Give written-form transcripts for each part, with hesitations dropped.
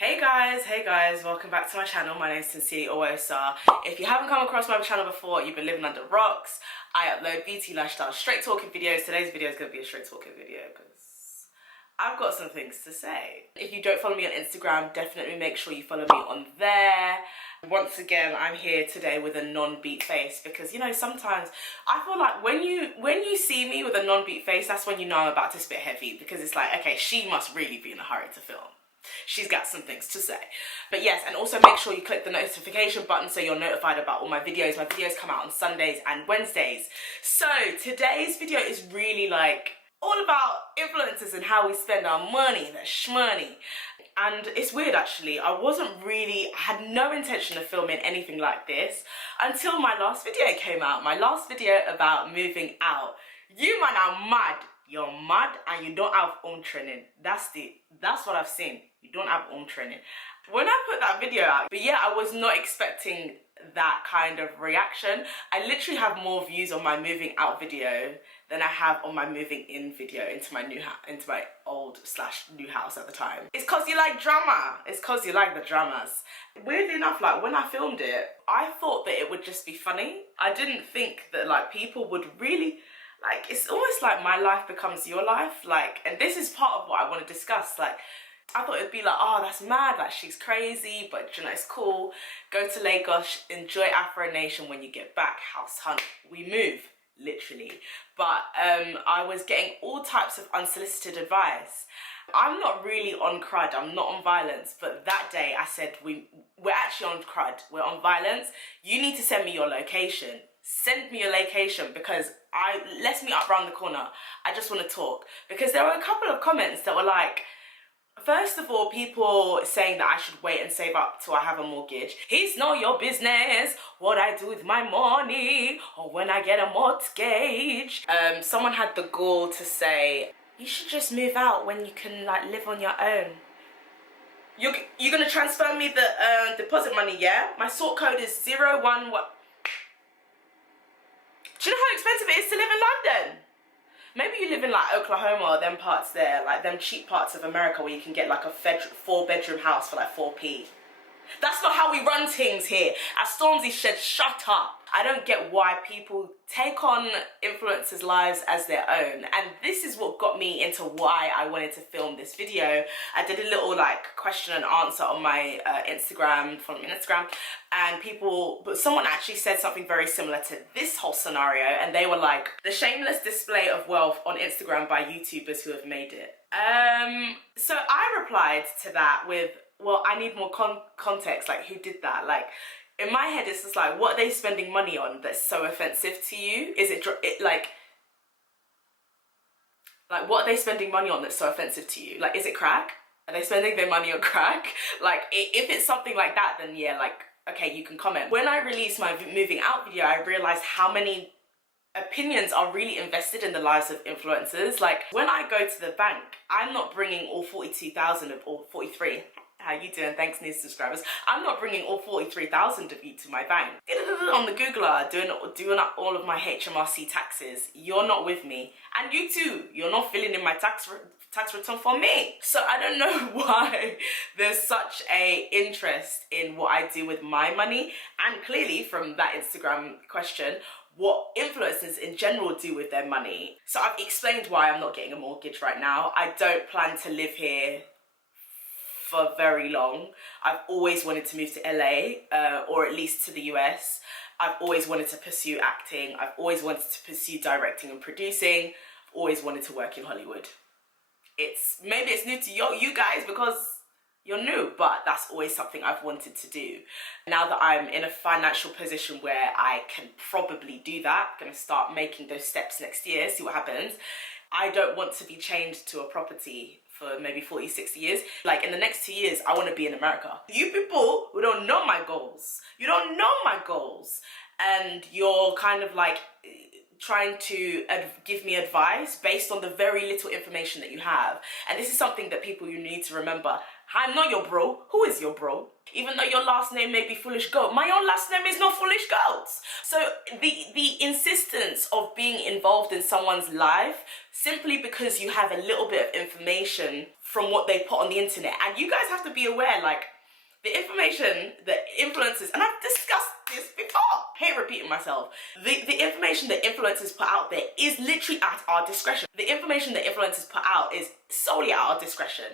Hey guys, welcome back to my channel. My name is SincerelyOghosa. If you haven't come across my channel before, you've been living under rocks. I upload beauty, lifestyle, straight talking videos. Today's video is going to be a straight talking video because I've got some things to say. If you don't follow me on Instagram, definitely make sure you follow me on there. Once again, I'm here today with a non-beat face because, you know, sometimes I feel like when you see me with a non-beat face, that's when you know I'm about to spit heavy, because it's like, okay, she must really be in a hurry to film. She's got some things to say. But yes, and also make sure you click the notification button so you're notified about all my videos. My videos come out on Sundays and Wednesdays. So today's video is really like all about influencers and how we spend our money, the shmoney. And it's weird actually, I had no intention of filming anything like this until my last video came out. My last video about moving out. You man are mad. You're mad and you don't have home training. That's what I've seen. You don't have home training. When I put that video out, but yeah, I was not expecting that kind of reaction. I literally have more views on my moving out video than I have on my moving in video into my old/new house at the time. It's cause you like drama. It's cause you like the dramas. Weirdly enough, like when I filmed it, I thought that it would just be funny. I didn't think that like people would really, like, it's almost like my life becomes your life, like, and this is part of what I want to discuss. Like, I thought it'd be like, oh, that's mad, like she's crazy, but you know, it's cool. Go to Lagos, enjoy Afro Nation. When you get back, house hunt, we move, literally. But I was getting all types of unsolicited advice. I'm not really on crud, I'm not on violence, but that day I said, we're actually on crud, we're on violence. You need to send me your location. Send me your location, because let's meet up around the corner. I just want to talk. Because there were a couple of comments that were like, first of all, people saying that I should wait and save up till I have a mortgage. It's not your business what I do with my money or when I get a mortgage. Someone had the gall to say, you should just move out when you can like live on your own. You're gonna transfer me the deposit money, yeah? My sort code is 01 what? Do you know how expensive it is to live in London? Maybe you live in like Oklahoma or them parts there, like them cheap parts of America where you can get like a 4-bedroom house for like 4p. That's not how we run things here. As Stormzy said, shut up. I don't get why people take on influencers' lives as their own. And this is what got me into why I wanted to film this video. I did a little like question and answer on my Instagram, from Instagram. And someone actually said something very similar to this whole scenario. And they were like, the shameless display of wealth on Instagram by YouTubers who have made it. So I replied to that with, well, I need more context, like who did that? Like, in my head, it's just like, what are they spending money on that's so offensive to you? Is it like what are they spending money on that's so offensive to you? Like, is it crack? Are they spending their money on crack? Like, if it's something like that, then yeah, like, okay, you can comment. When I released my moving out video, I realized how many opinions are really invested in the lives of influencers. Like, when I go to the bank, I'm not bringing all 42,000 or 43. How you doing? Thanks, new subscribers. I'm not bringing all 43,000 of you to my bank. On the Googler, doing up all of my HMRC taxes. You're not with me. And you too, you're not filling in my tax return for me. So I don't know why there's such a interest in what I do with my money. And clearly from that Instagram question, what influencers in general do with their money. So I've explained why I'm not getting a mortgage right now. I don't plan to live here for very long. I've always wanted to move to LA, or at least to the US. I've always wanted to pursue acting. I've always wanted to pursue directing and producing. I've always wanted to work in Hollywood. Maybe it's new to you guys because you're new, but that's always something I've wanted to do. Now that I'm in a financial position where I can probably do that, I'm gonna start making those steps next year, see what happens. I don't want to be chained to a property for maybe 40, 60 years. Like, in the next 2 years, I want to be in America. You people who don't know my goals, you don't know my goals, and you're kind of like trying to give me advice based on the very little information that you have. And this is something that people you need to remember. I'm not your bro. Who is your bro? Even though your last name may be Foolish Goat, my own last name is not Foolish Goats. So the insistence of being involved in someone's life simply because you have a little bit of information from what they put on the internet. And you guys have to be aware, like, the information that influencers, and I've discussed this before, I hate repeating myself, the information that influencers put out there is literally at our discretion. The information that influencers put out is solely at our discretion.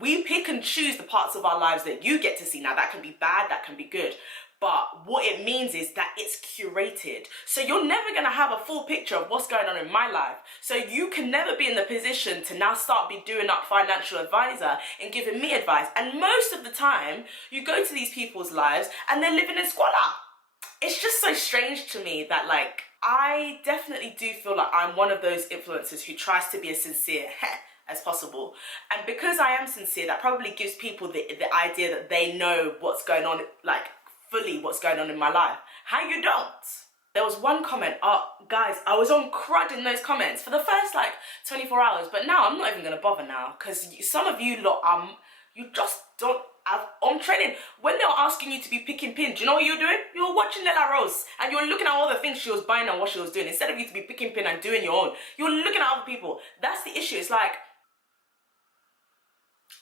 We pick and choose the parts of our lives that you get to see. Now that can be bad, that can be good. But what it means is that it's curated. So you're never gonna have a full picture of what's going on in my life. So you can never be in the position to now start be doing up financial advisor and giving me advice. And most of the time, you go to these people's lives and they're living in squalor. It's just so strange to me that, like, I definitely do feel like I'm one of those influencers who tries to be as sincere as possible. And because I am sincere, that probably gives people the idea that they know what's going on, like, fully what's going on in my life. How you don't? There was one comment, guys, I was on crud in those comments for the first like 24 hours, but now I'm not even gonna bother now, because some of you lot, you just don't have on training. When they're asking you to be picking pin, do you know what you're doing? You're watching Nella Rose and you're looking at all the things she was buying and what she was doing. Instead of you to be picking pin and doing your own, you're looking at other people. That's the issue. It's like,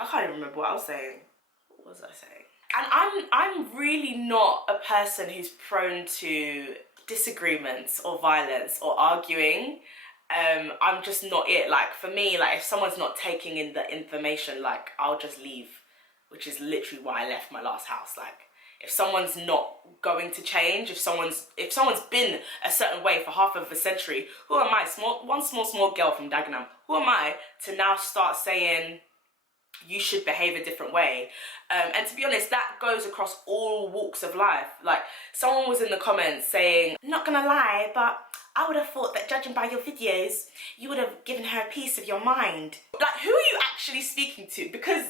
I can't even remember what I was saying. What was I saying? And I'm really not a person who's prone to disagreements or violence or arguing. I'm just not it. Like, for me, like, if someone's not taking in the information, like, I'll just leave, which is literally why I left my last house. Like, if someone's not going to change, if someone's been a certain way for half of a century, who am I, one small girl from Dagenham, who am I to now start saying you should behave a different way? And to be honest, that goes across all walks of life. Like, someone was in the comments saying, not gonna lie, but I would have thought that judging by your videos, you would have given her a piece of your mind. Like, who are you actually speaking to? Because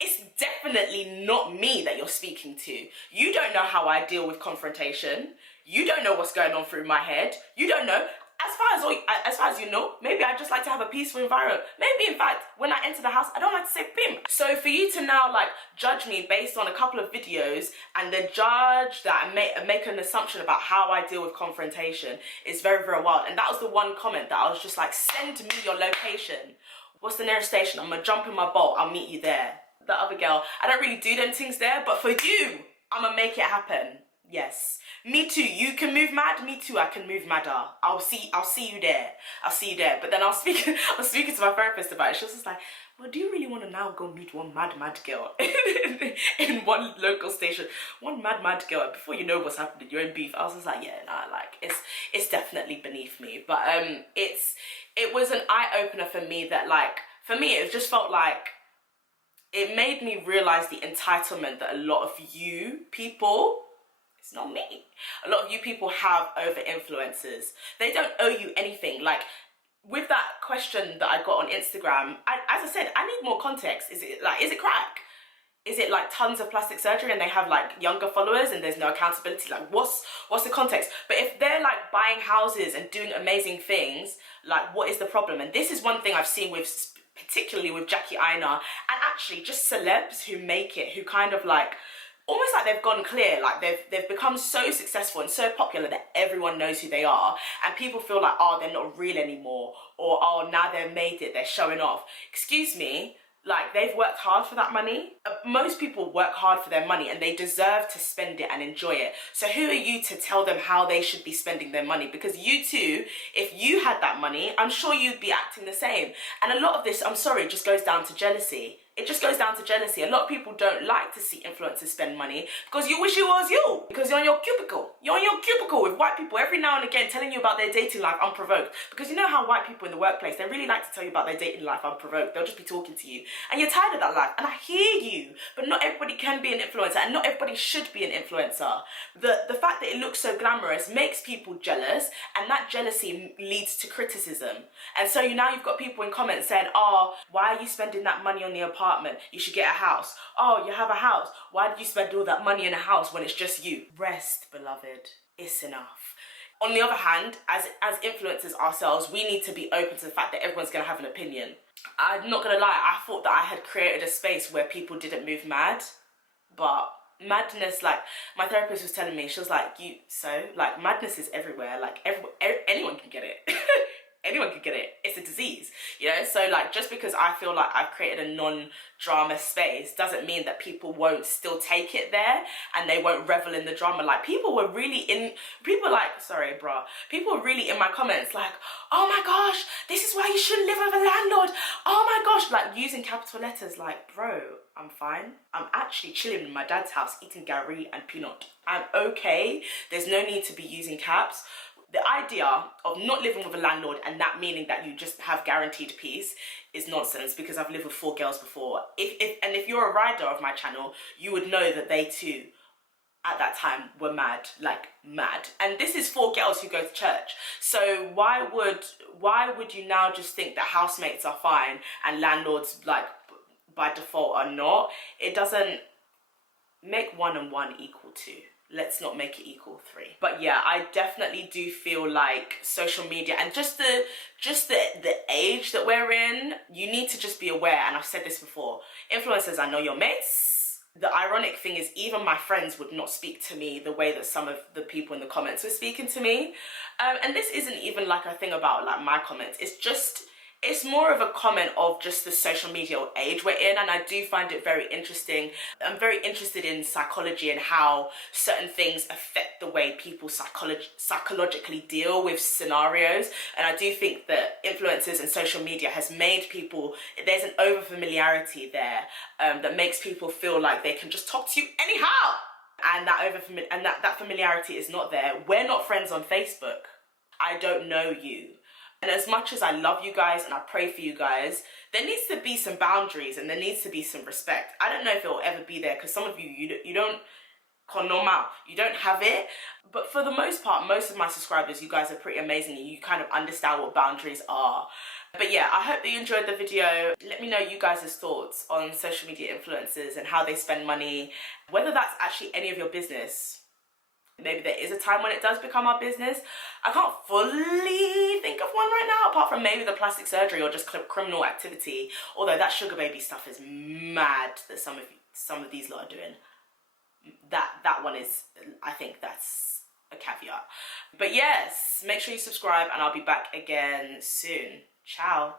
it's definitely not me that you're speaking to. You don't know how I deal with confrontation. You don't know what's going on through my head. You don't know. As far as you know, maybe I just like to have a peaceful environment. Maybe, in fact, when I enter the house, I don't like to say pim. So for you to now, like, judge me based on a couple of videos and then judge that and make an assumption about how I deal with confrontation is very, very wild. And that was the one comment that I was just like, send me your location. What's the nearest station? I'm gonna jump in my boat. I'll meet you there. The other girl, I don't really do them things there, but for you, I'm gonna make it happen. Yes. Me too. You can move mad. Me too. I can move madder. I'll see you there. I'll see you there. But then I was speaking to my therapist about it. She was just like, well, do you really want to now go meet one mad girl in one local station? One mad girl. Before you know what's happening, you're in beef. I was just like, yeah, nah, like, it's definitely beneath me. But it was an eye-opener for me that, like, for me, it just felt like it made me realize the entitlement that a lot of you people, it's not me, a lot of you people have over influencers. They don't owe you anything. Like, with that question that I got on Instagram, as I said, I need more context. Is it crack? Is it like tons of plastic surgery and they have like younger followers and there's no accountability? Like, what's the context? But if they're like buying houses and doing amazing things, like, what is the problem? And this is one thing I've seen with, particularly with Jackie Aina, and actually just celebs who make it, who kind of like, almost like they've gone clear, like they've become so successful and so popular that everyone knows who they are, and people feel like, oh, they're not real anymore, or oh, now they've made it, they're showing off. Excuse me, like, they've worked hard for that money. Most people work hard for their money and they deserve to spend it and enjoy it. So who are you to tell them how they should be spending their money? Because you too, if you had that money, I'm sure you'd be acting the same. And a lot of this, I'm sorry, just goes down to jealousy. It just goes down to jealousy. A lot of people don't like to see influencers spend money because you wish it was you. Because you're on your cubicle. You're on your cubicle with white people every now and again telling you about their dating life unprovoked. Because you know how white people in the workplace, they really like to tell you about their dating life unprovoked. They'll just be talking to you. And you're tired of that life. And I hear you. But not everybody can be an influencer. And not everybody should be an influencer. The fact that it looks so glamorous makes people jealous. And that jealousy leads to criticism. And so now you've got people in comments saying, oh, why are you spending that money on the apartment? You should get a house. Oh, you have a house. Why did you spend all that money in a house when it's just you? Rest, beloved. It's enough. On the other hand, as influencers ourselves, we need to be open to the fact that everyone's going to have an opinion. I'm not going to lie, I thought that I had created a space where people didn't move mad, but madness, like, my therapist was telling me, she was like, like, madness is everywhere, like, anyone can get it. Anyone can get it. It's a disease, you know? So, like, just because I feel like I've created a non-drama space doesn't mean that people won't still take it there and they won't revel in the drama. Like, people were really in my comments like, oh my gosh, this is why you shouldn't live with a landlord. Oh my gosh, like, using capital letters. Like, bro, I'm fine. I'm actually chilling in my dad's house eating gari and peanut. I'm okay. There's no need to be using caps. The idea of not living with a landlord and that meaning that you just have guaranteed peace is nonsense, because I've lived with 4 girls before. If you're a rider of my channel, you would know that they too at that time were mad, like mad. And this is 4 girls who go to church. So why would you now just think that housemates are fine and landlords, like, by default are not? It doesn't make 1 and 1 equal 2. Let's not make it equal 3. But yeah, I definitely do feel like social media and just the age that we're in, you need to just be aware. And I've said this before, influencers are know your mates. The ironic thing is, even my friends would not speak to me the way that some of the people in the comments were speaking to me. And this isn't even like a thing about like my comments. It's more of a comment of just the social media age we're in, and I do find it very interesting. I'm very interested in psychology and how certain things affect the way people psychologically deal with scenarios, and I do think that influencers and social media has made people, there's an over-familiarity there that makes people feel like they can just talk to you anyhow, and that familiarity is not there. We're not friends on Facebook. I don't know you. And as much as I love you guys and I pray for you guys, there needs to be some boundaries and there needs to be some respect. I don't know if it will ever be there, because some of you don't have it. But for the most part, most of my subscribers, you guys are pretty amazing and you kind of understand what boundaries are. But yeah, I hope that you enjoyed the video. Let me know you guys' thoughts on social media influencers and how they spend money, whether that's actually any of your business. Maybe there is a time when it does become our business. I can't fully think of one right now, apart from maybe the plastic surgery or just criminal activity. Although that sugar baby stuff is mad that some of these lot are doing. That one is, I think that's a caveat. But yes, make sure you subscribe and I'll be back again soon. Ciao.